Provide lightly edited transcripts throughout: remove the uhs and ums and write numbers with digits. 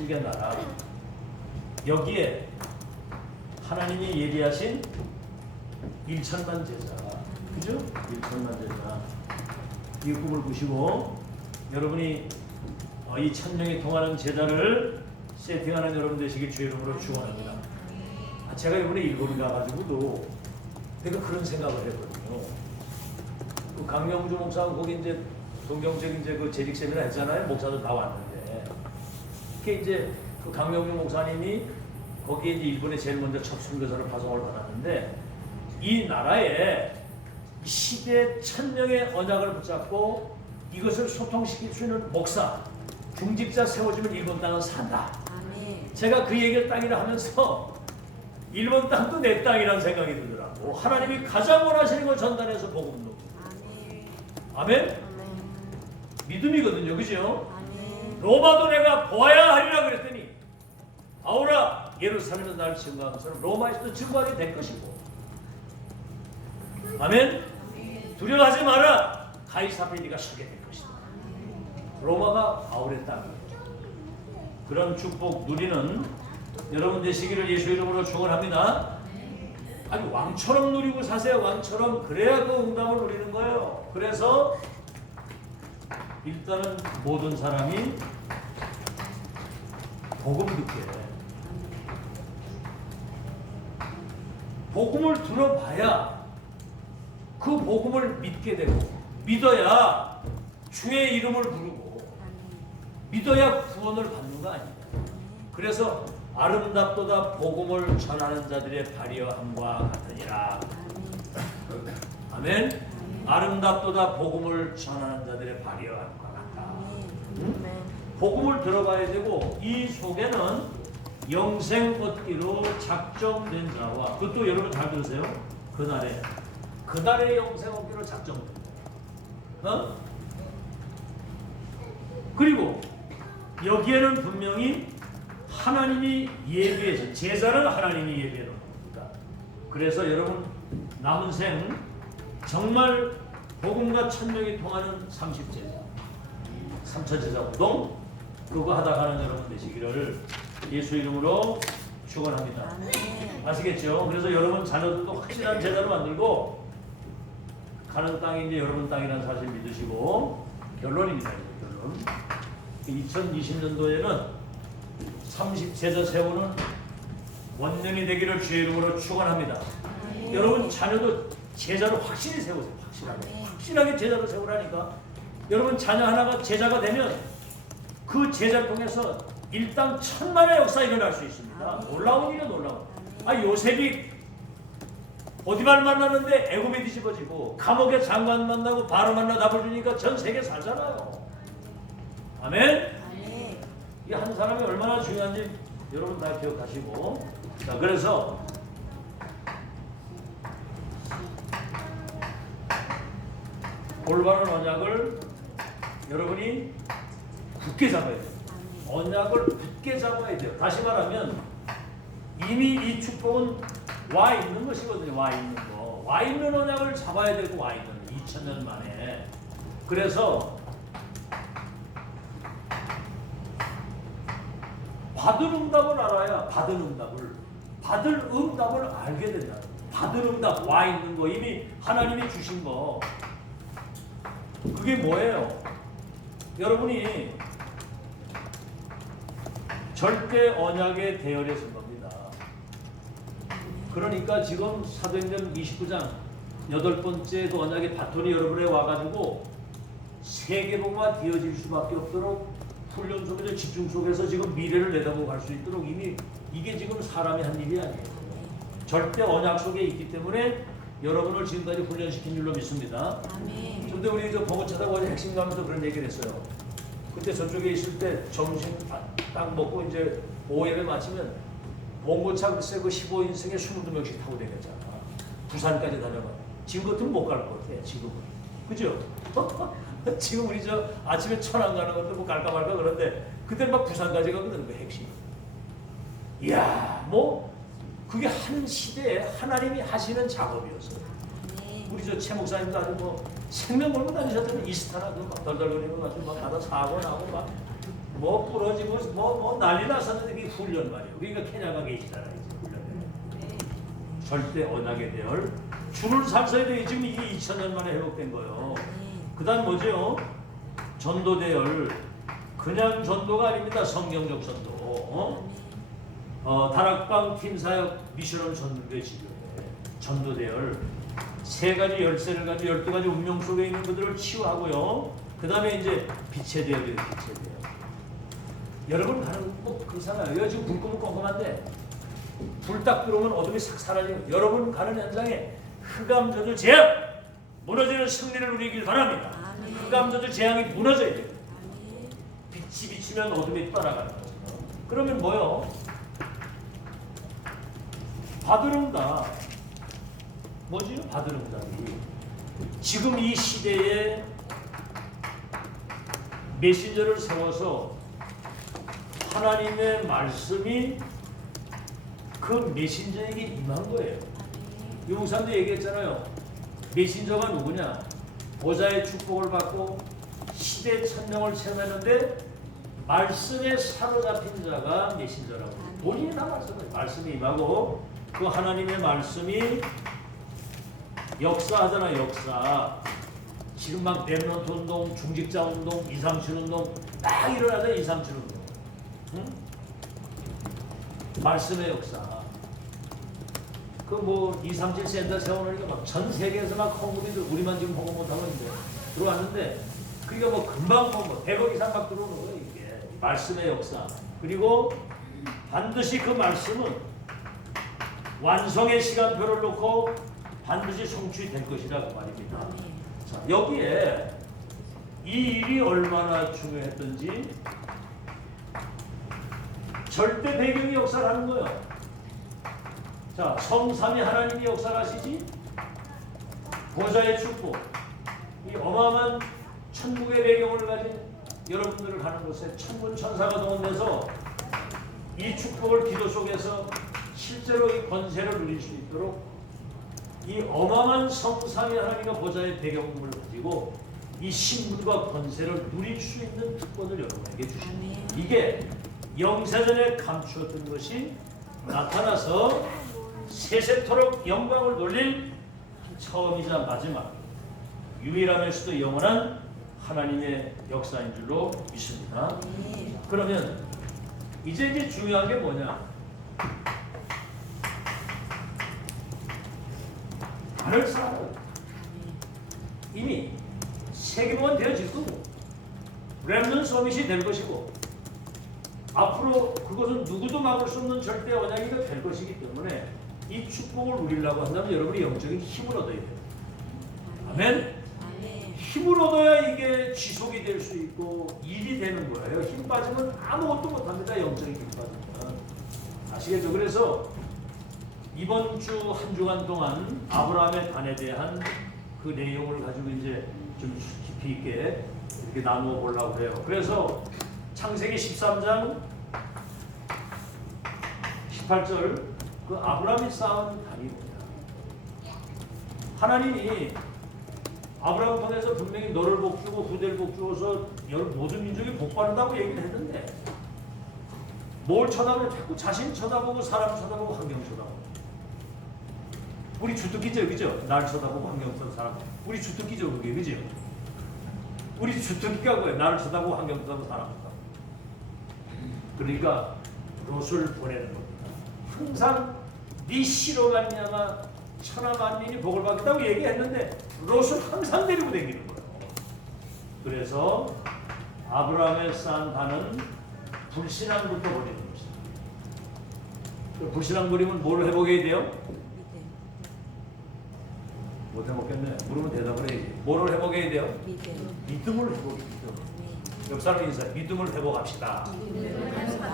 7개 나라 여기에 하나님이 예비하신 1천만 제자, 그죠? 1천만 제자 이 꿈을 꾸시고 여러분이 이 1000명이 통하는 제자를 세팅하는 여러분 되시길 주의 이름으로 축원합니다. 제가 이번에 일본에 가가지고도 내가 그런 생각을 했거든요. 그 강명주 목사가 거기 이제 동경적 이제 그 재직 세미나 했잖아요. 목사들 다 왔는데. 그게 이제 그 강명주 목사님이 거기에 이제 일본에 제일 먼저 첫 선교사로 파송을 받았는데 이 나라에 시대 1000명의 언약을 붙잡고 이것을 소통시킬 수 있는 목사, 중직자 세워주면 일본 땅은 산다. 아멘. 제가 그 얘기를 땅이라 하면서 일본 땅도 내 땅이라는 생각이 들더라고. 하나님이 가장 원하시는 걸 전달해서 복음 놓고. 아멘. 아멘? 믿음이거든요. 그죠? 아멘. 로마도 내가 보아야 하리라 그랬더니 아우라 예루살렘에서 나를 증거한 것처럼 로마에서도 증거하게 될 것이고. 아멘? 두려워하지 마라. 가이사 앞에 네가 서게 될 것이다. 로마가 바울의 땅이에요. 그런 축복 누리는 여러분 되시기를 예수 이름으로 축원합니다. 아니 왕처럼 누리고 사세요. 왕처럼. 그래야 그 응답을 누리는 거예요. 그래서 일단은 모든 사람이 복음 듣게 해. 복음을 들어봐야 그 복음을 믿게 되고 믿어야 주의 이름을 부르고 믿어야 구원을 받는 거 아닙니까? 그래서 아름답도다 복음을 전하는 자들의 발휘함과 같으니라. 아멘. 아름답도다 복음을 전하는 자들의 발휘함과 같다. 응? 복음을 들어봐야 되고 이 속에는 영생 얻기로 작정된 자와 그것도 여러분 잘 들으세요. 그날의 영생 얻기로 작정된 자. 어? 그리고 여기에는 분명히 하나님이 예비해서 제자는 하나님이 예비해 놓은 겁니다. 그래서 여러분 남은 생 정말 복음과 천명이 통하는 30제자 3천제자 운동 그거 하다 가는 여러분 되시기를 예수 이름으로 축원합니다. 아시겠죠? 그래서 여러분 자녀들도 확실한 제자로 만들고 가는 땅이 이제 여러분 땅이라는 사실 믿으시고 결론입니다. 결론. 2020년도에는 30제자 세우는 원년이 되기를 주의 이름으로 축원합니다. 여러분 자녀도 제자로 확실히 세우세요. 확실하게 제자로 세우라니까. 여러분 자녀 하나가 제자가 되면 그 제자를 통해서 일당 1000만의 역사 일어날 수 있습니다. 놀라운 일이야 놀라운. 요셉이 보디발 만났는데 애굽에 뒤집어지고 감옥에 장관 만나고 바로 만나 답을 주니까 전 세계 살잖아요. 아멘? 이게 한 사람이 얼마나 중요한지 여러분 다 기억하시고. 자, 그래서 올바른 언약을 여러분이 굳게 잡아야 돼요. 언약을 굳게 잡아야 돼요. 다시 말하면 이미 이 축복은 와 있는 것이거든요. 와 있는 거. 와 있는 언약을 잡아야 되고 와 있는 2000년 만에. 그래서 받을 응답을 알아야 받을 응답을 알게 된다. 받을 응답 와 있는 거 이미 하나님이 주신 거. 그게 뭐예요? 여러분이 절대 언약의 대열에 선 겁니다. 그러니까 지금 사도행전 29장 8번째 그 언약의 바톤이 여러분에 와가지고 세계복음화 되어질 수밖에 없도록 훈련 속에서 집중 속에서 지금 미래를 내다보고 갈 수 있도록 이미 이게 지금 사람이 한 일이 아니에요. 절대 언약 속에 있기 때문에 여러분을 지금까지 훈련시킨 줄로 믿습니다. 그런데 우리 저 봉고차다고 어제 핵심 가면서 그런 얘기를 했어요. 그때 저쪽에 있을 때 점심 딱 먹고 이제 오후에 마치면 봉고차 글쎄 그 15인승에 22명씩 타고 다녔잖아. 부산까지 다녀가. 지금 같으면 못 갈 것 같아. 지금은. 그죠? 지금 우리 저 아침에 천안 가는 것도 뭐 갈까 말까 그런데 그때는 막 부산까지 가거든. 그 핵심. 이야 뭐 그게 한 시대에 하나님이 하시는 작업이었어요. 우리 저 최 목사님도 아주 뭐 생명 걸고 다니셨잖아요. 이스타나 그막 덜덜거리고 아주 막 가다 사고 나고 막 뭐 부러지고 뭐 난리 났었는데 그게 훈련 말이에요. 그러니까 케냐가 계시잖아요. 이제 훈련에. 네. 절대 언약의 대열 줄을 살서야 돼. 지금 이게 2000년 만에 회복된 거예요. 그 다음 뭐죠? 전도 대열. 그냥 전도가 아닙니다. 성경적 전도. 다락방 팀사역 미션을 전도에 지도해. 전도 대열. 3가지 열쇠를 가지고 12가지 운명 속에 있는 그들을 치유하고요. 그 다음에 이제 빛의 대열이에요. 빛의 대열. 여러분 가는 꼭 그렇잖아요. 여기 지금 불 끄면 깜깜한데 불 딱 들어오면 어둠이 싹 사라지고 여러분 가는 현장에 흑암 저주 재앙 무너지는 승리를 누리길 바랍니다. 아멘. 흑암 저주 재앙이 무너져야 돼요. 아멘. 빛이 비치면 어둠이 떠나가는 거죠. 그러면 뭐요? 바드릉다. 뭐지? 바드릉답이 지금 이 시대에 메신저를 세워서 하나님의 말씀이 그 메신저에게 임한 거예요. 용산도 얘기했잖아요. 메신저가 누구냐? 보좌의 축복을 받고 시대 천명을 체험했는데 말씀에 사로잡힌 자가 메신저라고. 본인이 다 말씀이 임하고 그 하나님의 말씀이 역사하잖아. 역사. 지금 막 랩런트 운동, 중직자 운동, 237 운동 막 일어나잖아. 237 운동. 응? 말씀의 역사. 그 뭐 237 센터 세워놓으니까 막 전 세계에서 막 헌금이들 우리만 지금 헌금 못하고 있는데 들어왔는데 그러니까 뭐 금방 뭐 100억 이상 막 들어오는 거예요. 이게 말씀의 역사. 그리고 반드시 그 말씀은 완성의 시간표를 놓고 반드시 성취될 것이라 그 말입니다. 자, 여기에 이 일이 얼마나 중요했던지 절대 배경이 역사를 하는 거예요. 자, 성삼위 하나님이 역사를 하시지 보좌의 축복 이 어마어마한 천국의 배경을 가진 여러분들을 가는 곳에 천군 천사가 동원돼서 이 축복을 기도 속에서 실제로 이 권세를 누릴 수 있도록 이 어마어마한 성삼위 하나님과 보좌의 배경을 가지고 이 신분과 권세를 누릴 수 있는 특권을 여러분에게 주십니다. 이게 영세전에 감추었던 것이 나타나서 세세토록 영광을 돌릴 처음이자 마지막 유일하면서도 영원한 하나님의 역사인 줄로 믿습니다. 그러면 이제 중요한 게 뭐냐? 하늘 사람 이미 세계보건 되어질 거고 렘넌트 서밋이 될 것이고 앞으로 그것은 누구도 막을 수 없는 절대 언약이 될 것이기 때문에 이 축복을 누리려고 한다면 여러분이 영적인 힘을 얻어야 돼요. 아멘? 힘을 얻어야 이게 지속이 될 수 있고 일이 되는 거예요. 힘 빠지면 아무것도 못합니다. 영적인 힘 빠지면. 아시겠죠? 그래서 이번 주 한 주간 동안 아브라함의 단에 대한 그 내용을 가지고 이제 좀 깊이 있게 이렇게 나누어 보려고 해요. 그래서 창세기 13장 18절 그 아브라함이 쌓은 단이 뭐냐? 하나님이 아브라함 통해서 분명히 너를 복주고 후대를 복주어서 모든 민족이 복받는다고 얘기를 했는데 뭘 쳐다보고 자꾸 자신 쳐다보고 사람 쳐다보고 환경 쳐다보고 우리 주특기죠, 그죠? 날 쳐다보고 환경 쳐다보고 사람 우리 주특기죠, 그게 그죠? 우리 주특기가 뭐예요? 나를 쳐다보고 환경 쳐다보고 사람 쳐다보고 그러니까 롯을 보내는 겁니다. 항상 네 시로 갔냐마 천하 만민이 복을 받겠다고 얘기했는데 롯을 항상 데리고 다니는 거예요. 그래서 아브라함의 쌓은 단은 불신앙부터 버리는 것입니다. 불신앙 버리면 뭘 회복해야 돼요? 못 해먹겠네. 물으면 대답을 해야지. 뭐를 회복해야 돼요? 믿음을 회복해야 돼요. 옆 사람 인사해. 믿음을 회복합시다.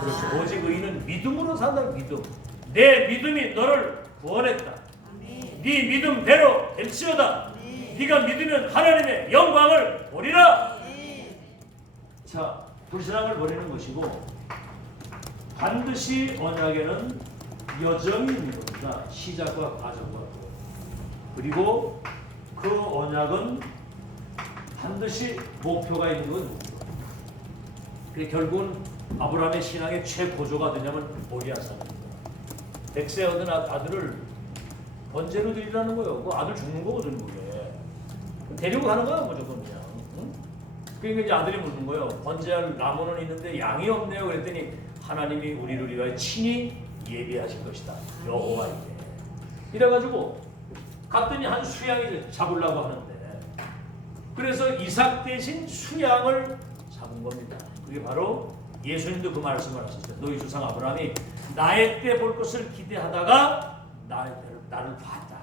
그렇죠. 오직 의인은 믿음으로 산다. 믿음. 내 믿음이 너를 구원했다. 네 믿음대로 될지어다. 네가 믿으면 하나님의 영광을 보리라. 자, 불신앙을 버리는 것이고 반드시 언약에는 여정이 있는 겁니다. 시작과 과정과 그리고 그 언약은 반드시 목표가 있는 건 목표. 그래 결국은 아브라함의 신앙의 최고조가 되냐면 모리아산입니다. 100세 얻은 아들을 번제로 드리라는 거예요. 그 아들 죽는 거거든 그게. 데리고 가는 거야 무조건 그냥. 응? 그러니까 이제 아들이 묻는 거예요. 번제할 나무는 있는데 양이 없네요. 그랬더니 하나님이 우리를 위하여 친히 예비하실 것이다. 여호와에게. 이래가지고 갔더니 한 수양이 잡으려고 하는데 그래서 이삭 대신 수양을 잡은 겁니다. 그게 바로 예수님도 그 말씀을 하셨어요. 너희 조상 아브라함이 나의 때 볼 것을 기대하다가 나를 봤다.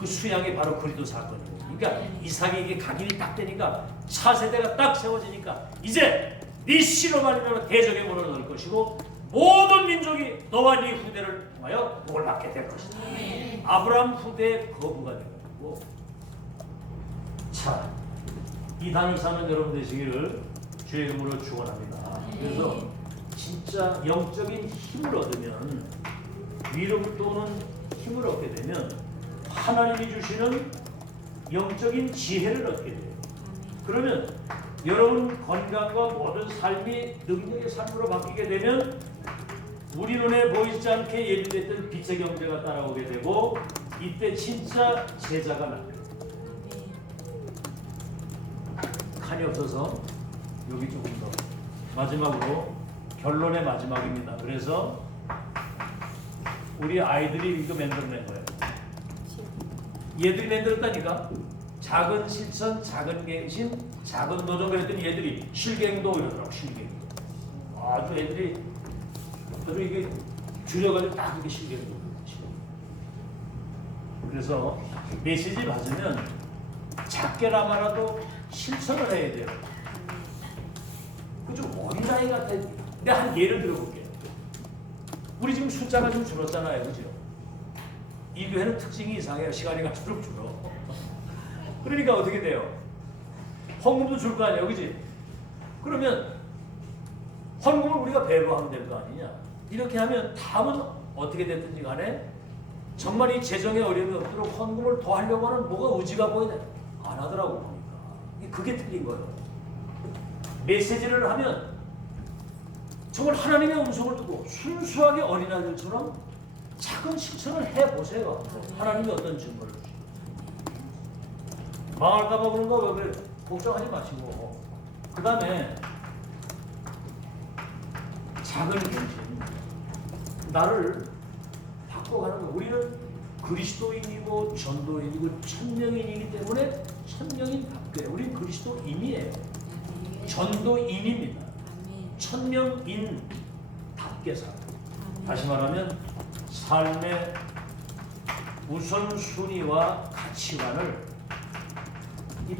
그 수양이 바로 그리도 사건이고. 그러니까 이삭이 이게 각인이 딱 되니까 차세대가 딱 세워지니까 이제 네 씨로 말미암아 대적의 문을 넣을 것이고 모든 민족이 너와 네 후대를 통하여 복을 받게 될 것이다. 아브라함 후대의 거부가 된 거고. 자, 이 단을 사는 여러분 되시기를 주의 이름으로 축원합니다. 그래서 진짜 영적인 힘을 얻으면 위로부터 오는 힘을 얻게 되면 하나님이 주시는 영적인 지혜를 얻게 돼요. 그러면 여러분 건강과 모든 삶이 능력의 삶으로 바뀌게 되면 우리 눈에 보이지 않게 예비됐던 빛의 경제가 따라오게 되고 이때 진짜 제자가 나요. 칸이 없어서 여기 조금 더 마지막으로 결론의 마지막입니다. 그래서 우리 아이들이 이거 만들어낸 거예요. 얘들이 만들었다니까. 작은 실천, 작은 갱신, 작은 도전 그랬더니 얘들이 실갱도 이러더라고. 실갱도. 아주 애들이 아주 이게 줄여가지고 딱 이렇게 실갱도. 그래서 메시지 받으면 작게나마라도 실천을 해야 돼요. 그 좀 어린아이 같아. 내가 한 예를 들어볼게요. 우리 지금 숫자가 좀 줄었잖아요. 그죠? 이 교회는 특징이 이상해요. 시간이 갈수록 줄어. 그러니까 어떻게 돼요? 헌금도 줄 거 아니에요. 그지? 그러면 헌금을 우리가 배부하면 될 거 아니냐? 이렇게 하면 다음은 어떻게 됐든지 간에 정말 이 재정에 어려움이 없도록 헌금을 더 하려고 하는 뭐가 의지가 보이네. 안 하더라고 보니까. 그게 틀린 거예요. 메시지를 하면 정말 하나님의 음성을 듣고 순수하게 어린아이들처럼 작은 실천을 해보세요. 하나님이 어떤 증거를 주시고 망할까봐 그런 거 왜 그래? 걱정하지 마시고 그 다음에 작은 갱신 나를 바꿔가는 거. 우리는 그리스도인이고 전도인이고 천명인이기 때문에 천명인답게 우리는 그리스도인이에요. 전도인입니다. 천명인답게 살아요. 다시 말하면 삶의 우선순위와 가치관을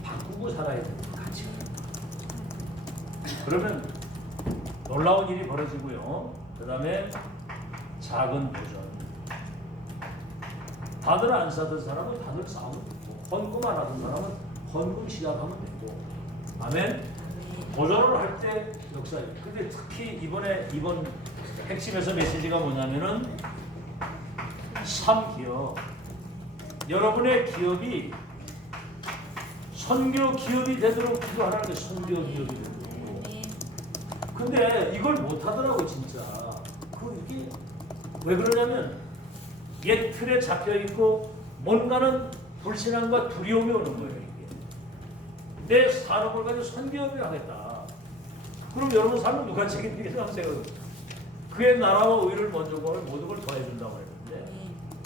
바꾸고 살아야 됩니다. 가치관. 그러면 놀라운 일이 벌어지고요. 그 다음에 작은 도전. 다들 안 사던 사람은 다들 싸우면 되고 헌금 안 하던 사람은 헌금 시작하면 되고 아멘. 도전을 할 때 역사에. 근데 특히 이번 핵심에서 메시지가 뭐냐면은 3기업. 여러분의 기업이 선교 기업이 되도록 기도하라는 게 선교 기업이 되도록. 근데 이걸 못 하더라고 진짜. 이게 왜 그러냐면 옛 틀에 잡혀 있고 뭔가는 불신앙과 두려움이 오는 거예요. 이게. 내 산업을 가지고 선교업을 하겠다. 그럼 여러분 삶은 누가 책임지겠어요? 그의 나라와 의를 먼저 구하면 모든 걸 더해준다고 했는데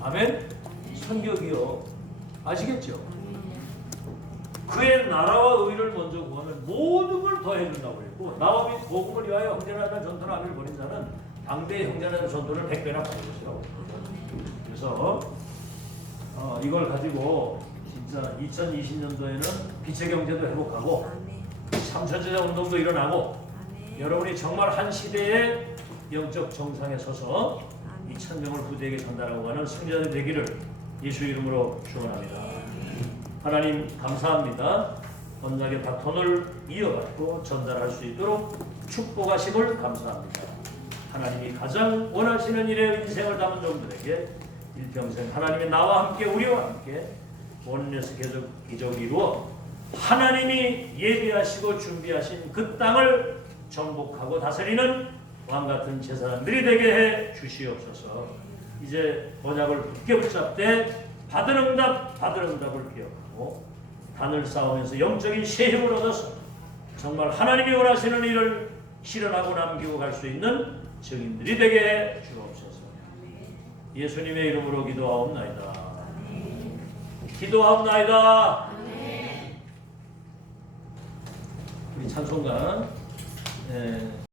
아멘? 선교기업 아시겠죠? 그의 나라와 의를 먼저 구하면 모든 걸 더해준다고 했고 나와 및 복음을 위하여 형제나라 전투를 하기를 벌인 자는 당대의 형제나라 전투를 100배나 받을 것이라고. 그래서 이걸 가지고 진짜 2020년도에는 빛의 경제도 회복하고 삼천제자 운동도 일어나고 여러분이 정말 한 시대의 영적 정상에 서서 이 천명을 후대에게 전달하고 가는 승자들 되기를 예수 이름으로 축원합니다. 하나님 감사합니다. 언약의 바톤을 이어받고 전달할 수 있도록 축복하심을 감사합니다. 하나님이 가장 원하시는 일에 인생을 담은 종들에게 일평생 하나님이 나와 함께 우리와 함께 원에서 기적을 이루어 하나님이 예비하시고 준비하신 그 땅을 정복하고 다스리는 왕 같은 제사장들이 되게 해 주시옵소서. 이제 언약을 굳게 붙잡되 받은 응답을 기억하고 단을 쌓으면서 영적인 새 힘을 얻어서 정말 하나님이 원하시는 일을 실현하고 남기고 갈 수 있는 증인들이 되게 해 주옵소서. 예수님의 이름으로 기도하옵나이다. 기도하옵나이다. 우리 찬송가